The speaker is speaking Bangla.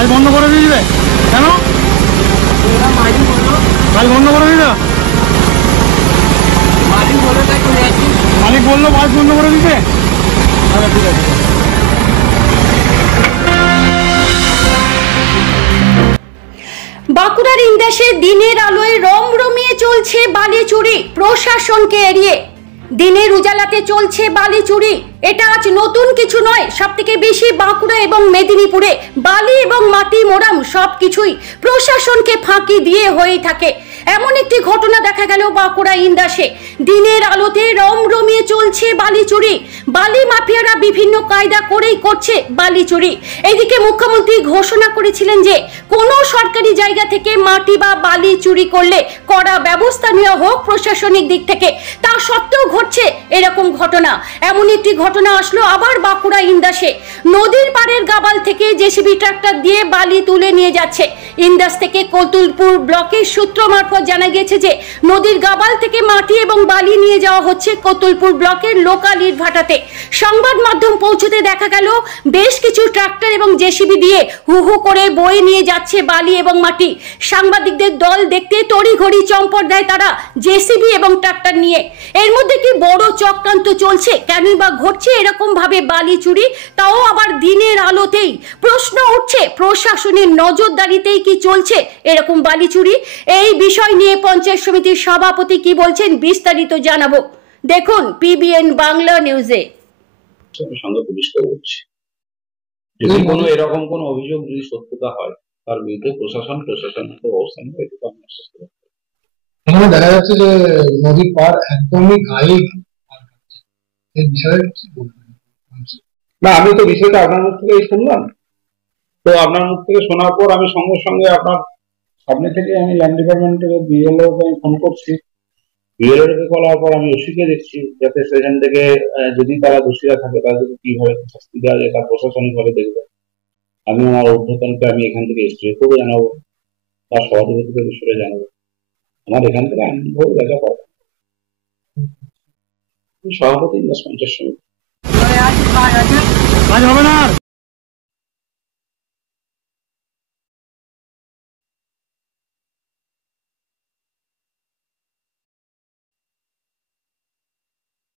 কাজ বন্ধ করে দিয়েছিলে কেন? কাজ বন্ধ করে দিল, মালিক বললো কাজ বন্ধ করে দিতে। আচ্ছা ঠিক আছে। বাঁকুড়ার ইন্দাসে দিনের আলোয় রমরমিয়ে চলছে বালি চুরি, প্রশাসনকে এড়িয়ে। দিনের উজালাতে চলছে বালি চুরি, এটা আজ নতুন কিছু নয়। সব থেকে বেশি বাঁকুড়া এবং মেদিনীপুরে বালি এবং মাটি মোড়াম সবকিছুই প্রশাসনকে ফাঁকি দিয়ে হয়েই থাকে। এমন একটি ঘটনা দেখা গেল বাঁকুড়া ইন্দাসে। দিনের আলোতে রমরমিয়ে চলছে বালি চুরি। বালি মাফিয়ারা বিভিন্ন কায়দা করেই করছে বালি চুরি। এদিকে মুখ্যমন্ত্রী ঘোষণা করেছিলেন যে কোনো সরকারি জায়গা থেকে মাটি বা বালি চুরি করলে কড়া ব্যবস্থা নেওয়া হোক প্রশাসনিক দিক থেকে। তা সত্ত্বেও ঘটছে এরকম ঘটনা। এমন একটি ঘটনা আসলো আবার বাঁকুড়া ইন্দাসে। নদীর পাড়ের গাবাল থেকে জেসিবি ট্রাক্টর দিয়ে বালি তুলে নিয়ে যাচ্ছে। ইন্দাস থেকে কতুলপুর ব্লকের সূত্র মারফত জানা গিয়েছে যে নদীর গাবাল থেকে মাটি এবং বালি নিয়ে যাওয়া হচ্ছে কতুলপুর ব্লকের লোকাল ইটভাটাতে। সংবাদ মাধ্যম পৌঁছতে দেখা গেল বেশ কিছু ট্রাক্টর এবং জেসিবি দিয়ে হু হু করে বয়ে নিয়ে যাচ্ছে বালি এবং মাটি। সাংবাদিকদের দল দেখতে তড়িঘড়ি চম্পট দেয় তারা জেসিবি এবং ট্রাক্টর নিয়ে। এর মধ্যে কি বড় চক্রান্ত চলছে? কেনই বা ঘটছে এরকম ভাবে বালি চুরি, তাও আবার দিনের আলোতেই? প্রশ্ন উঠছে প্রশাসনের নজরদারিতেই কি চলছে এরকম বালি চুরি? এই বিষয় নিয়ে পঞ্চায়েত সমিতির সভাপতি কি বলছেন বিস্তারিত জানাবো, দেখুন পিবিএন বাংলা নিউজে। সঙ্গে পুলিশকে বলছি, যদি কোনো এরকম কোনো অভিযোগ যদি সত্যতা হয় তার বিরুদ্ধে প্রশাসন অবস্থান নেবে। এখানে দেখা যাচ্ছে যে নদীর পার একদমই গায়ে। এই বিষয়ে কি বলবেন? না, আমি তো বিষয়টা আপনার মুখ থেকেই শুনলাম। তো আপনার মুখ থেকে শোনার পর আমি সঙ্গে সঙ্গে আপনার সামনে থেকে আমি ল্যান্ড ডিপার্টমেন্টের বিএলও কে ফোন করছি। বিএলও কে করার পর আমি ওসিকে দেখছি, যাতে সেখান থেকে যদি তারা দোষীরা থাকে তাদেরকে কিভাবে শাস্তি দেওয়া যায় তা প্রশাসনিক ভাবে দেখবে। আমি আমার ঊর্ধ্বতনকে আমি এখান থেকে স্ট্রেট করে জানাবো, তার সভাপতিকে বিষয়ে জানাবো। আমার এখান থেকে আইনভাবে দেখা পাবো। সভাপতি পঞ্চায়েত সমিতি কাজ হবে না আর